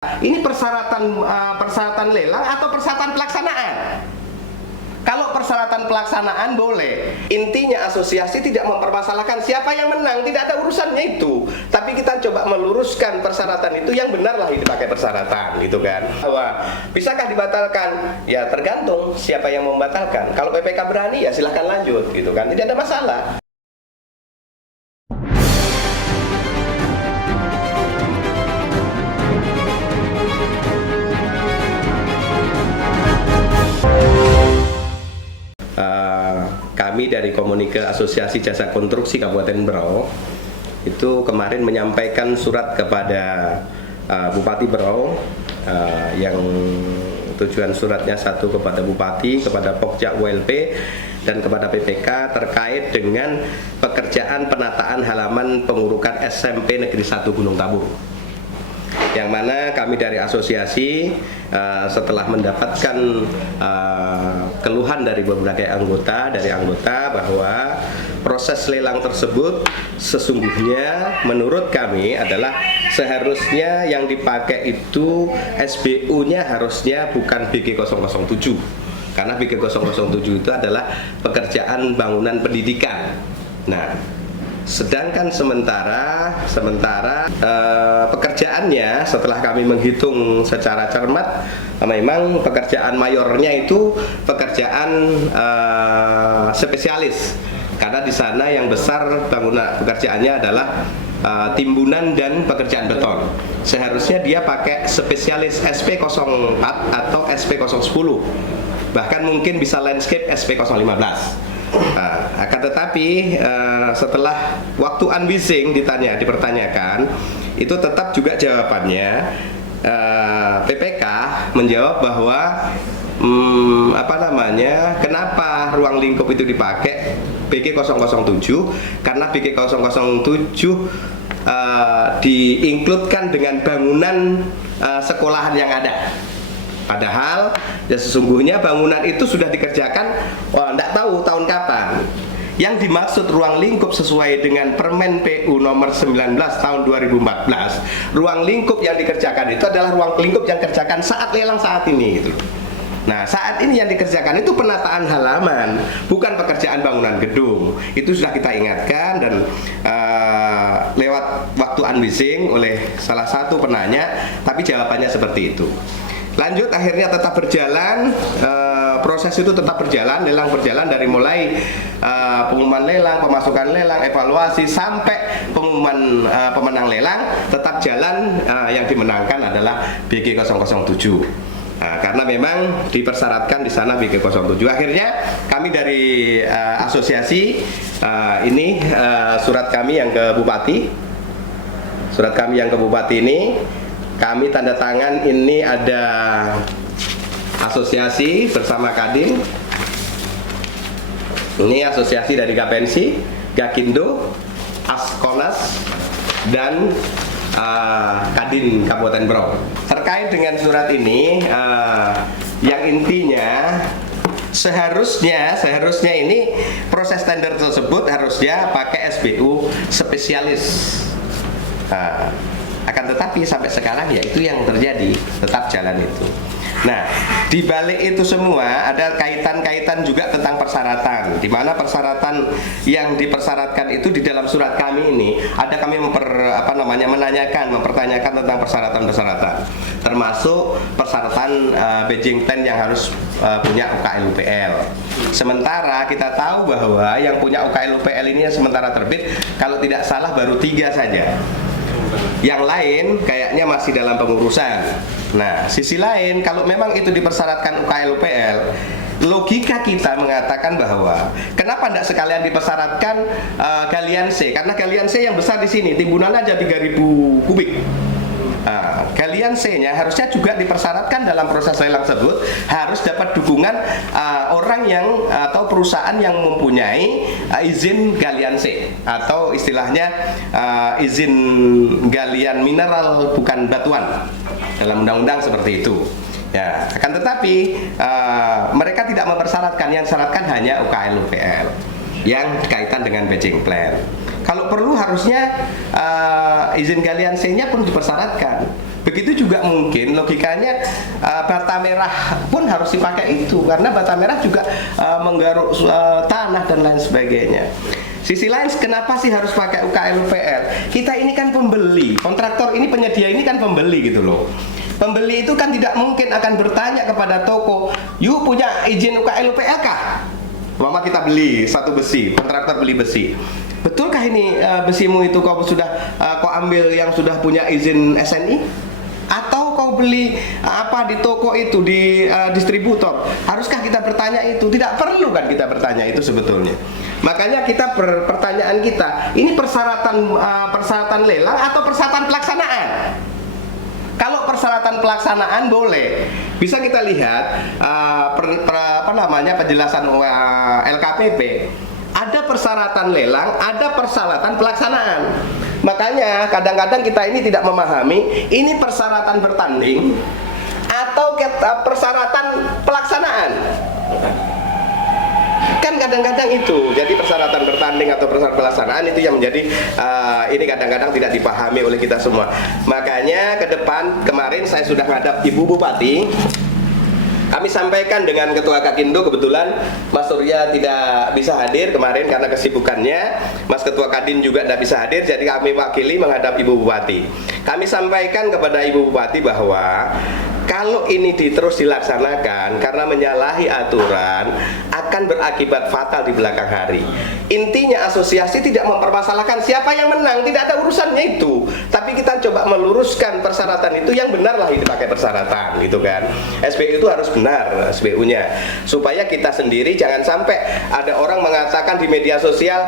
Ini persyaratan lelang atau persyaratan pelaksanaan? Kalau persyaratan pelaksanaan boleh. Intinya asosiasi tidak mempermasalahkan siapa yang menang, tidak ada urusannya itu. Tapi kita coba meluruskan persyaratan itu yang benar lah dipakai persyaratan, gitu kan. Wah, bisakah dibatalkan? Ya tergantung siapa yang membatalkan. Kalau PPK berani ya silahkan lanjut, gitu kan. Tidak ada masalah. Kami dari Komunike Asosiasi Jasa Konstruksi Kabupaten Berau itu kemarin menyampaikan surat kepada Bupati Berau yang tujuan suratnya satu kepada Bupati, kepada Pokja ULP dan kepada PPK terkait dengan pekerjaan penataan halaman pengurukan SMP Negeri 1 Gunung Tabur. Yang mana kami dari asosiasi setelah mendapatkan keluhan dari berbagai anggota bahwa proses lelang tersebut sesungguhnya menurut kami adalah seharusnya yang dipakai itu SBU-nya harusnya bukan BG007, karena BG007 itu adalah pekerjaan bangunan pendidikan. Nah, sedangkan sementara pekerjaannya setelah kami menghitung secara cermat, memang pekerjaan mayornya itu pekerjaan spesialis, karena di sana yang besar bangunan pekerjaannya adalah timbunan dan pekerjaan beton. Seharusnya dia pakai spesialis SP04 atau SP010, bahkan mungkin bisa landscape SP015. Akan tetapi setelah waktu unbasing dipertanyakan, itu tetap juga jawabannya PPK menjawab bahwa kenapa ruang lingkup itu dipakai BG007, karena BG007 diinkludkan dengan bangunan sekolahan yang ada. Padahal ya sesungguhnya bangunan itu sudah dikerjakan, tidak tahu tahun kapan. Yang dimaksud ruang lingkup sesuai dengan Permen PU nomor 19 tahun 2014, ruang lingkup yang dikerjakan itu adalah ruang lingkup yang dikerjakan saat lelang saat ini gitu. Nah, saat ini yang dikerjakan itu penataan halaman, bukan pekerjaan bangunan gedung. Itu sudah kita ingatkan dan lewat waktu unbasing oleh salah satu penanya, tapi jawabannya seperti itu. Lanjut, akhirnya tetap berjalan, proses itu tetap berjalan, lelang berjalan dari mulai pengumuman lelang, pemasukan lelang, evaluasi sampai pengumuman pemenang lelang, tetap jalan. Yang dimenangkan adalah BG007. Karena memang dipersyaratkan di sana BG007. Akhirnya kami dari asosiasi ini surat kami yang ke Bupati ini kami tanda tangan. Ini ada asosiasi bersama Kadin. Ini asosiasi dari Gapensi, Gakindo, Askonas, dan Kadin Kabupaten Berau. Terkait dengan surat ini, yang intinya seharusnya ini proses tender tersebut harusnya pakai SBU spesialis. Akan tetapi sampai sekarang ya itu yang terjadi, tetap jalan itu. Nah, di balik itu semua ada kaitan-kaitan juga tentang persyaratan, di mana persyaratan yang dipersyaratkan itu di dalam surat kami ini ada kami mempertanyakan tentang persyaratan-persyaratan, termasuk persyaratan Beijing Plan yang harus punya UKL UPL. Sementara kita tahu bahwa yang punya UKL UPL ini sementara terbit kalau tidak salah baru 3 saja. Yang lain kayaknya masih dalam pengurusan. Nah, sisi lain kalau memang itu dipersyaratkan UKL UPL, logika kita mengatakan bahwa kenapa tidak sekalian dipersyaratkan galian C? Karena galian C yang besar di sini, timbunan aja 3.000 kubik. Galian C-nya harusnya juga dipersyaratkan dalam proses lelang tersebut harus dapat dukungan orang yang atau perusahaan yang mempunyai izin galian C atau istilahnya izin galian mineral bukan batuan dalam undang-undang seperti itu. Ya, akan tetapi mereka tidak mempersyaratkan, yang syaratkan hanya UKL UPL yang kaitan dengan Beijing Plan. Kalau perlu harusnya izin galian C-nya pun dipersyaratkan. Begitu juga mungkin logikanya bata merah pun harus dipakai itu, karena bata merah juga menggaruk tanah dan lain sebagainya. Sisi lain, kenapa sih harus pakai UKL UPL? Kita ini kan pembeli, kontraktor ini, penyedia ini kan pembeli gitu loh. Pembeli itu kan tidak mungkin akan bertanya kepada toko, "Yuk, punya izin UKL UPL kah?" Mama kita beli satu besi, kontraktor beli besi. "Betulkah ini besimu itu kau sudah kau ambil yang sudah punya izin SNI? Atau kau beli apa di toko itu, di distributor?" Haruskah kita bertanya itu? Tidak perlu kan kita bertanya itu sebetulnya. Makanya kita pertanyaan kita, ini persyaratan lelang atau persyaratan pelaksanaan? Kalau persyaratan pelaksanaan boleh, bisa kita lihat penjelasan LKPP. Ada persyaratan lelang, ada persyaratan pelaksanaan. Makanya kadang-kadang kita ini tidak memahami ini persyaratan bertanding atau persyaratan pelaksanaan. Kan kadang-kadang itu, jadi persyaratan bertanding atau persyaratan pelaksanaan itu yang menjadi ini kadang-kadang tidak dipahami oleh kita semua. Makanya ke depan, kemarin saya sudah ngadap Ibu Bupati, kami sampaikan dengan Ketua Kakindo, kebetulan Mas Surya tidak bisa hadir kemarin karena kesibukannya, Mas Ketua Kadin juga tidak bisa hadir, jadi kami wakili menghadap Ibu Bupati. Kami sampaikan kepada Ibu Bupati bahwa kalau ini terus dilaksanakan karena menyalahi aturan akan berakibat fatal di belakang hari. Intinya asosiasi tidak mempermasalahkan siapa yang menang, tidak ada urusannya itu. Tapi kita coba meluruskan persyaratan itu yang benar lah, itu pakai persyaratan gitu kan. SBU itu harus benar SBU-nya, supaya kita sendiri jangan sampai ada orang mengatakan di media sosial,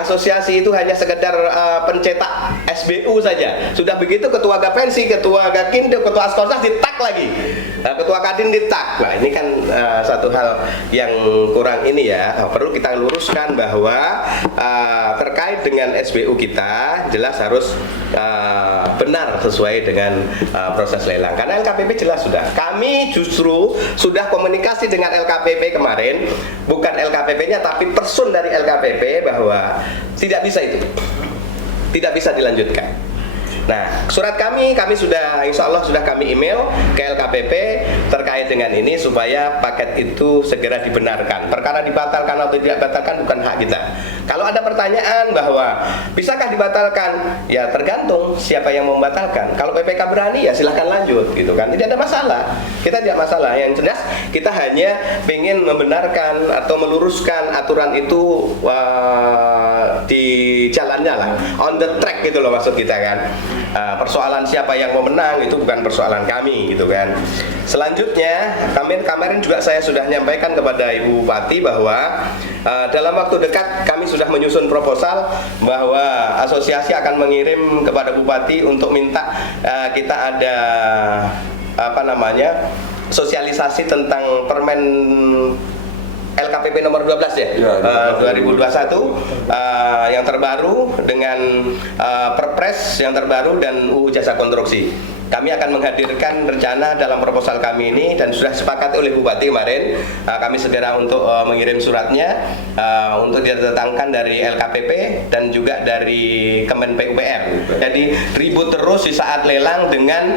asosiasi itu hanya sekedar pencetak SBU saja. Sudah begitu ketua Gapensi, ketua Gakindo, ketua Askornas ditak lagi, ketua Kadin ditak. Nah ini kan satu hal yang kurang ini ya, perlu kita luruskan bahwa terkait dengan SBU kita jelas harus benar sesuai dengan proses lelang. Karena LKPP jelas sudah, kami justru sudah komunikasi dengan LKPP kemarin, bukan LKPP-nya tapi person dari LKPP, bahwa tidak bisa itu, tidak bisa dilanjutkan. Nah, surat kami sudah, insya Allah sudah kami email ke LKPP terkait dengan ini supaya paket itu segera dibenarkan. Perkara dibatalkan atau tidak dibatalkan bukan hak kita. Kalau ada pertanyaan bahwa bisakah dibatalkan, ya tergantung siapa yang membatalkan. Kalau PPK berani ya silahkan lanjut gitu kan, tidak ada masalah. Kita tidak masalah. Yang jelas kita hanya ingin membenarkan atau meluruskan aturan itu di jalannya lah, on the track gitu loh maksud kita kan. Persoalan siapa yang mau menang itu bukan persoalan kami gitu kan. Selanjutnya kemarin juga saya sudah menyampaikan kepada Ibu Bupati bahwa dalam waktu dekat kami sudah menyusun proposal bahwa asosiasi akan mengirim kepada Bupati untuk minta kita ada sosialisasi tentang permen LKPP nomor 12 ya, 2021 yang terbaru dengan Perpres yang terbaru dan UU Jasa Konstruksi. Kami akan menghadirkan rencana dalam proposal kami ini dan sudah sepakat oleh Bupati kemarin. Kami segera untuk mengirim suratnya untuk didatangkan dari LKPP dan juga dari Kemen PUPR. Jadi ribut terus di saat lelang dengan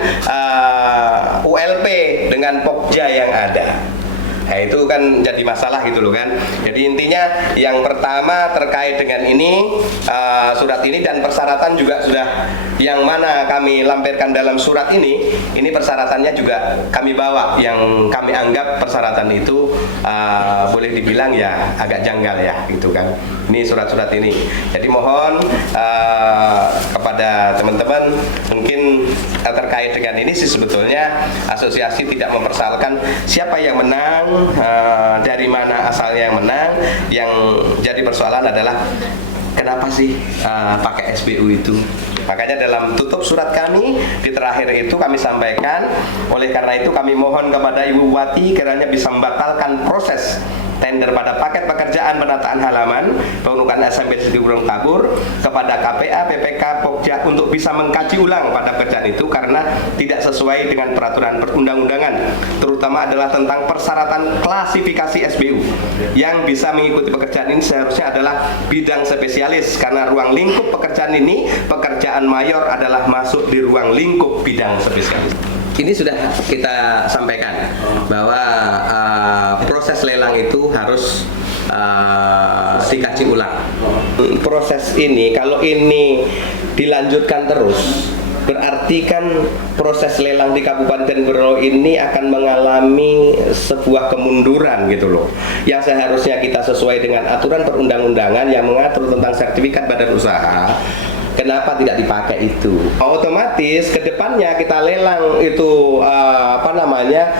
ULP, dengan Pokja yang ada. Nah itu kan jadi masalah gitu loh kan. Jadi intinya yang pertama terkait dengan ini surat ini dan persyaratan juga sudah yang mana kami lampirkan dalam surat ini persyaratannya juga kami bawa, yang kami anggap persyaratan itu boleh dibilang ya agak janggal ya gitu kan. Ini surat-surat ini. Jadi mohon kepada teman-teman mungkin terkait dengan ini sih sebetulnya asosiasi tidak mempersoalkan siapa yang menang, dari mana asalnya yang menang. Yang jadi persoalan adalah kenapa sih pakai SBU itu. Makanya dalam tutup surat kami di terakhir itu kami sampaikan, oleh karena itu kami mohon kepada Ibu Bupati kiranya bisa membatalkan proses tender pada paket pekerjaan penataan halaman bangunan SMP di Gunung Tabur kepada KPA, PPK, Pokja untuk bisa mengkaji ulang pada pekerjaan itu karena tidak sesuai dengan peraturan perundang-undangan, terutama adalah tentang persyaratan klasifikasi SBU. Yang bisa mengikuti pekerjaan ini seharusnya adalah bidang spesialis karena ruang lingkup pekerjaan ini, pekerjaan mayor adalah masuk di ruang lingkup bidang spesialis. Ini sudah kita sampaikan bahwa proses lelang itu harus dikaji ulang. Proses ini kalau ini dilanjutkan terus, berarti kan proses lelang di Kabupaten Brno ini akan mengalami sebuah kemunduran gitu loh. Yang seharusnya kita sesuai dengan aturan perundang-undangan yang mengatur tentang sertifikat badan usaha. Kenapa tidak dipakai itu? Otomatis ke depannya kita lelang itu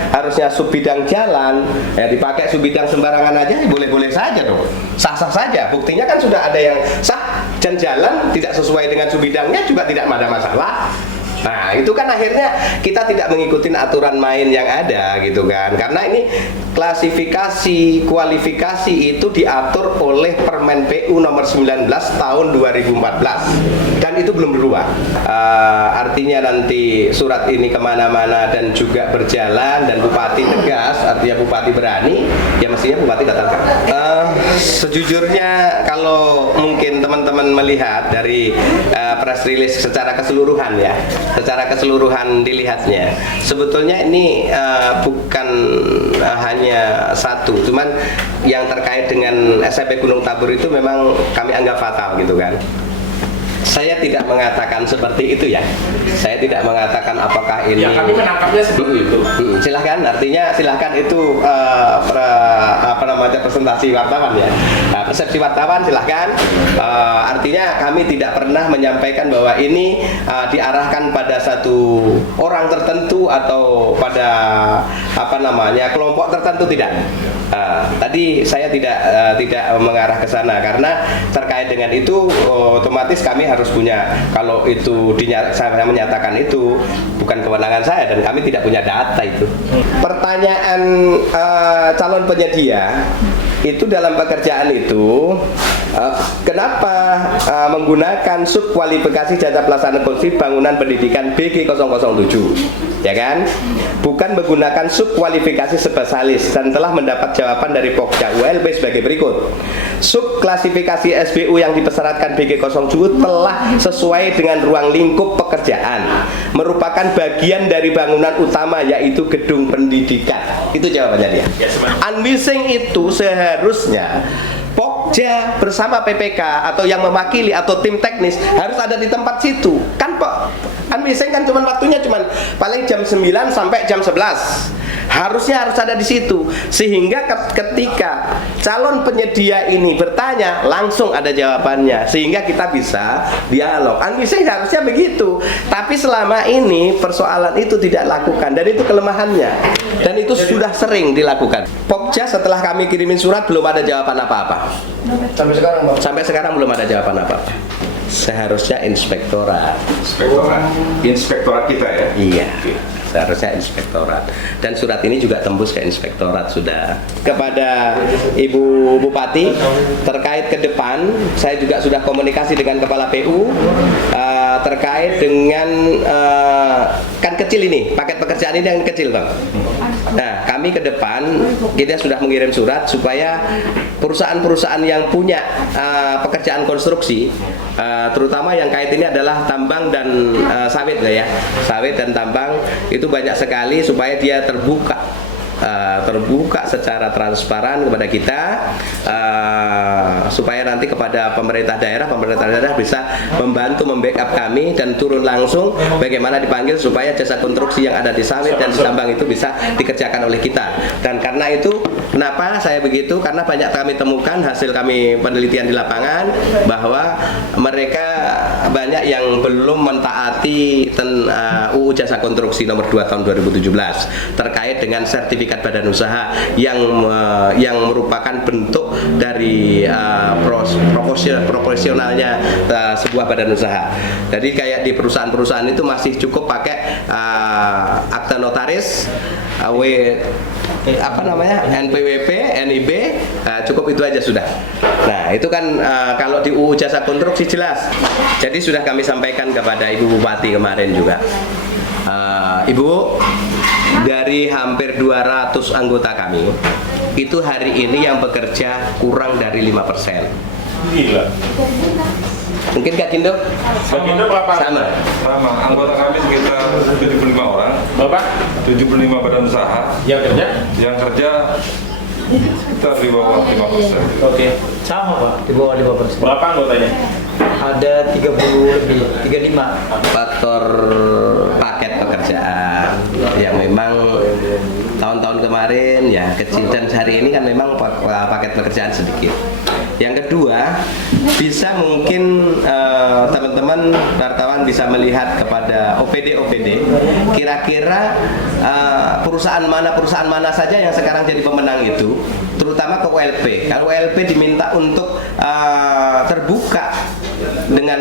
harusnya subbidang jalan, ya dipakai subbidang sembarangan aja boleh-boleh saja dong. Sah-sah saja. Buktinya kan sudah ada yang sah dan jalan tidak sesuai dengan subbidangnya juga tidak ada masalah. Nah, itu kan akhirnya kita tidak mengikuti aturan main yang ada gitu kan. Karena ini klasifikasi, kualifikasi itu diatur oleh Permen PU nomor 19 tahun 2014 dan itu belum berubah. Artinya nanti surat ini kemana-mana dan juga berjalan dan Bupati tegas, artinya Bupati berani, ya mestinya Bupati datang. Sejujurnya kalau mungkin teman-teman melihat dari press release secara keseluruhan ya, secara keseluruhan dilihatnya, sebetulnya ini bukan hanya satu, cuman yang terkait dengan SMP Gunung Tabur itu memang kami anggap fatal gitu kan. Saya tidak mengatakan seperti itu ya. Saya tidak mengatakan apakah ini. Ya, kami menangkapnya seperti itu. Silahkan, artinya silahkan itu presentasi wartawan ya. Nah, persepsi wartawan silahkan. Artinya kami tidak pernah menyampaikan bahwa ini diarahkan pada satu orang tertentu atau pada kelompok tertentu, tidak. Tadi saya tidak mengarah ke sana karena terkait dengan itu otomatis kami harus punya, kalau itu saya menyatakan itu bukan kewenangan saya dan kami tidak punya data itu. Pertanyaan calon penyedia itu dalam pekerjaan itu kenapa menggunakan subkualifikasi jasa pelaksana konstruksi bangunan pendidikan BG007, ya kan? Bukan menggunakan subkualifikasi spesialis dan telah mendapat jawaban dari Pokja ULB sebagai berikut. Subklasifikasi SBU yang dipersyaratkan BG07 telah sesuai dengan ruang lingkup pekerjaan, merupakan bagian dari bangunan utama yaitu gedung pendidikan. Itu jawabannya dia. Unmissing itu seharusnya Pokja bersama PPK atau yang mewakili atau tim teknis harus ada di tempat situ. Kan unmissing kan waktunya cuma paling jam 9 sampai jam 11. Harusnya harus ada di situ sehingga ketika calon penyedia ini bertanya langsung ada jawabannya sehingga kita bisa dialog. Unmissing harusnya begitu. Tapi selama ini persoalan itu tidak lakukan dan itu kelemahannya. Dan itu sudah sering dilakukan. Pokja setelah kami kirimin surat belum ada jawaban apa-apa. Sampai sekarang, Bang. Sampai sekarang belum ada jawaban apa-apa. Seharusnya inspektorat. Inspektorat kita ya? Iya. Seharusnya inspektorat. Dan surat ini juga tembus ke inspektorat sudah. Kepada Ibu Bupati terkait ke depan, saya juga sudah komunikasi dengan Kepala PU terkait dengan kan kecil ini, paket pekerjaan ini yang kecil, Bang. Nah, kami ke depan kita sudah mengirim surat supaya perusahaan-perusahaan yang punya pekerjaan konstruksi, terutama yang kait ini adalah tambang dan sawit lah ya, sawit dan tambang itu banyak sekali supaya dia terbuka secara transparan kepada kita supaya nanti kepada pemerintah daerah bisa membantu membackup kami dan turun langsung bagaimana dipanggil supaya jasa konstruksi yang ada di sawit dan di tambang itu bisa dikerjakan oleh kita. Dan karena itu kenapa saya begitu, karena banyak kami temukan hasil kami penelitian di lapangan bahwa mereka banyak yang belum mentaati UU Jasa Konstruksi nomor 2 tahun 2017 terkait dengan sertifikat badan usaha yang merupakan bentuk dari profesionalnya sebuah badan usaha. Jadi kayak di perusahaan-perusahaan itu masih cukup pakai akta notaris, NPWP, NIB, nah, cukup itu aja sudah. Nah itu kan kalau di UU Jasa Konstruksi jelas. Jadi sudah kami sampaikan kepada Ibu Bupati kemarin juga. Ibu, dari hampir 200 anggota kami, itu hari ini yang bekerja kurang dari 5%. Gila. Mungkin Kak Kindo? Bagindo berapa? Sama. Sama. Anggota kami sekitar 75 orang. Bapak 75 badan usaha. yang kerja? Yang kerja sekitar di bawah 5%. Oke. Sama Pak, di bawah 5%. Berapa anggotanya? Ada 30 lebih, 35. Faktor paket pekerjaan yang memang tahun-tahun kemarin ya kecil dan hari ini kan memang paket pekerjaan sedikit. Yang kedua, bisa mungkin teman-teman wartawan bisa melihat kepada OPD kira-kira perusahaan mana saja yang sekarang jadi pemenang itu, terutama ke WLP. Kalau WLP diminta untuk terbuka dengan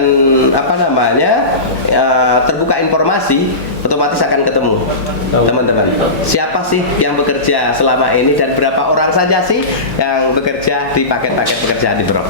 terbuka informasi, otomatis akan ketemu teman-teman. Siapa sih yang bekerja selama ini dan berapa orang saja sih yang bekerja di paket-paket pekerjaan di Bro?